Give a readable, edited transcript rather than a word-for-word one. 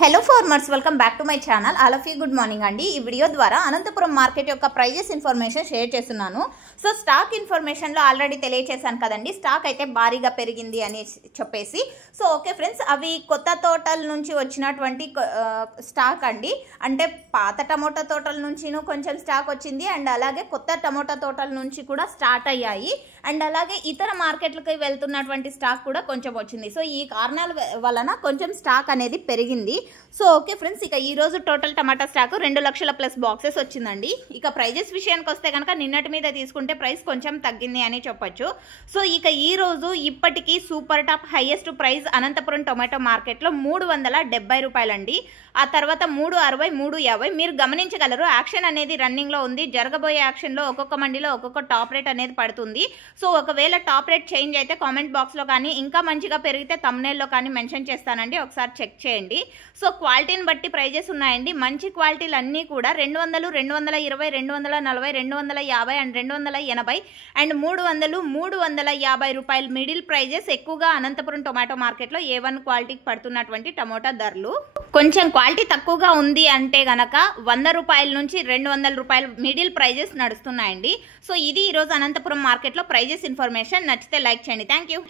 Hello farmers, welcome back to my channel. All of you good morning అండి. ఈ video ద్వారా Anantapuram market యొక్క prices information share చేస్తున్నాను. So stock ఇన్ఫర్మేషన్లో already తెలియచేశాను కదండి, stock అయితే భారీగా పెరిగింది అని చెప్పేసి. సో ఓకే ఫ్రెండ్స్, అవి కొత్త తోటల నుంచి వచ్చినటువంటి స్టాక్ అండి. అంటే పాత టమోటా తోటల నుంచి కొంచెం స్టాక్ వచ్చింది, అండ్ అలాగే కొత్త టమోటా తోటల నుంచి కూడా స్టార్ట్ అయ్యాయి, అండ్ అలాగే ఇతర మార్కెట్లకి వెళ్తున్నటువంటి స్టాక్ కూడా కొంచెం వచ్చింది. సో ఈ కారణాల వలన కొంచెం స్టాక్ అనేది పెరిగింది. సో ఓకే ఫ్రెండ్స్, ఇక ఈ రోజు టోటల్ టమాటా స్టాక్ 2 లక్షల ప్లస్ బాక్సెస్ వచ్చిందండి. ఇక ప్రైజెస్ విషయానికి వస్తే కనుక నిన్నటి మీద తీసుకుంటే ప్రైస్ కొంచెం తగ్గింది అని చెప్పొచ్చు. సో ఇక ఈ రోజు ఇప్పటికీ super top highest price Anantapuram tomato మార్కెట్లో 370 రూపాయలండి. ఆ తర్వాత 360, 350 మీరు గమనించగలరు. యాక్షన్ అనేది రన్నింగ్లో ఉంది. జరగబోయే యాక్షన్లో ఒక్కొక్క మండీలో ఒక్కొక్క టాప్ రేట్ అనేది పడుతుంది. సో ఒకవేళ టాప్ రేట్ చేంజ్ అయితే కామెంట్ బాక్స్లో కానీ, ఇంకా మంచిగా పెరిగితే థంబ్నెయిల్లో కానీ మెన్షన్ చేస్తానండి, ఒకసారి చెక్ చేయండి. సో క్వాలిటీని బట్టి ప్రైజెస్ ఉన్నాయండి. మంచి క్వాలిటీలు అన్నీ కూడా 200, 220, 240, 250 అండ్ 280 అండ్ 300, 350 రూపాయలు మిడిల్ ప్రైజెస్ ఎక్కువగా అనంతపురం టొమాటో మార్కెట్లో A1 క్వాలిటీకి పడుతున్నటువంటి టమోటా ధరలు. కొంచెం క్వాలిటీ తక్కువగా ఉంది అంటే గనక 100 రూపాయల నుంచి 200 రూపాయలు మిడిల్ ప్రైజెస్ నడుస్తున్నాయండి. సో ఇది ఈరోజు అనంతపురం మార్కెట్లో ప్రైజెస్ ఇన్ఫర్మేషన్. నచ్చితే లైక్ చేయండి. Thank you.